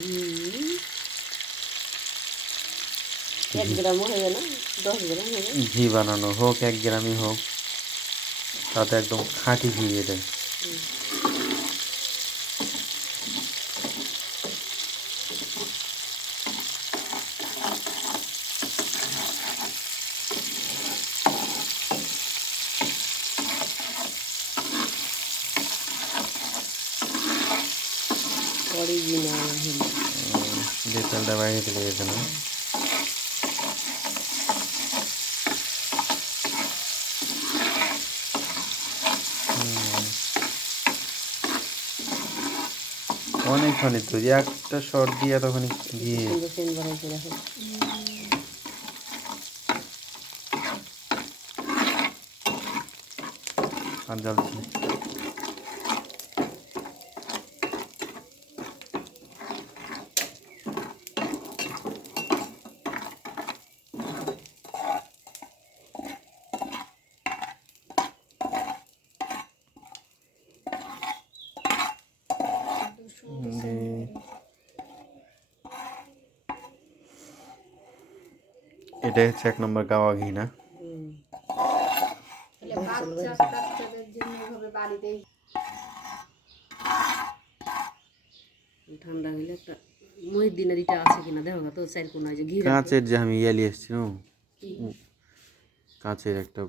1 গ্রামও হবে না, 10 গ্রাম হবে। ঘি বানানো হোক 1 গ্রামই হোক, তাতে একদম খাঁটি ঘি এটা। অরিজিনাল ঘি। যে তেলটা বাইরে চলে গেছে না, অনেকখানি তো, একটা শট দিয়ে তখনই ঘি। সুন্দর সেন্ট বানাইছে দেখো। আর জ্বলছে। এটা হচ্ছে 1 নম্বর গাওয়া ঘি না? ঠান্ডা হইলে একটা মহিউদ্দিনের এটা আছে কিনা দেখো তো, 4 কোনা যে ঘি কাঁচের যে আমি ইয়ে নিয়ে এসেছি, কাঁচের একটা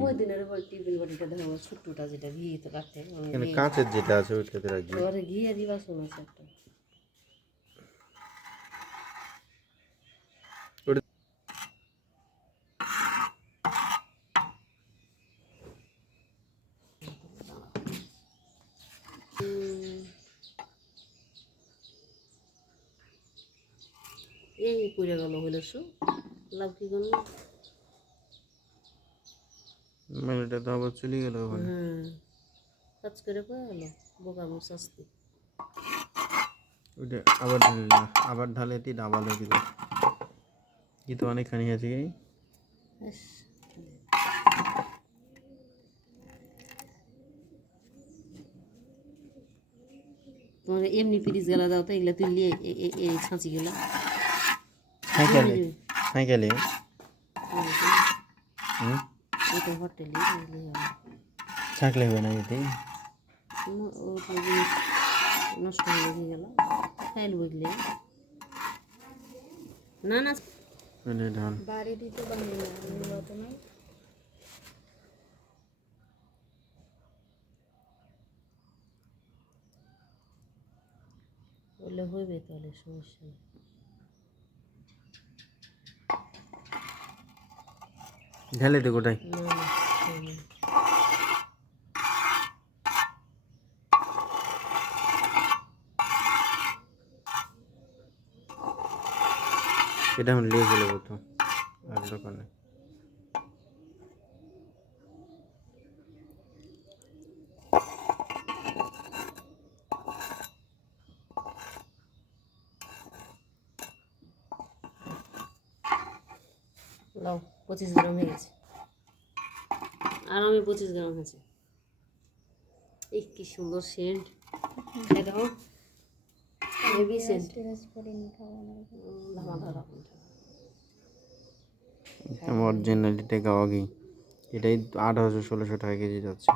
মহিউদ্দিনের ওই টিফিন বাটিটা দেখো, ছোট্টটা যেটা ঘি তো রাখতে এখানে কাঁচের যেটা আছে ওইটাতে রাখি। ঘরে ঘি আর বাসন আছে একটা। এই পড়ে গেল হইল শু লাভ কি করল? এটা তো আবার চলে গেল ওখানে। কাজ করে পড়ে গেল, বোকা মুখ শাস্তি। ওইটা আবার ঢালে না, আবার ঢালে এটি ডাবাল হয়ে দিল। কি তো অনেকখানি আছে কি তোমার এমনি পিরিচ গেলা দাও তো, এগুলা তুললিয়ে এই ছাঁচি গেলা সাইকেলে সাইকেলে এটা হোটেলে থাকলে হবে না এতে। জিনিস নষ্ট হয়ে গেল, খাইল বুঝলে না না ঢাল বাড়ি দিতে বানিয়ে না বললে হইবে, তাহলে সমস্যা নেই। ঢেলে দে গোটাই। না না এটা আমি লিয়ে চলে তো আর দোকানে। লাও 25 গ্রাম হয়ে গেছে, আর আমি 25 গ্রাম হয়েছে। এই কি সুন্দর সেন্ট, দেখো হেভি সেন্ট। আমার অরিজিনাল এটা গাওয়া ঘি, এটাই 1800-1600 টাকা কেজি যাচ্ছে।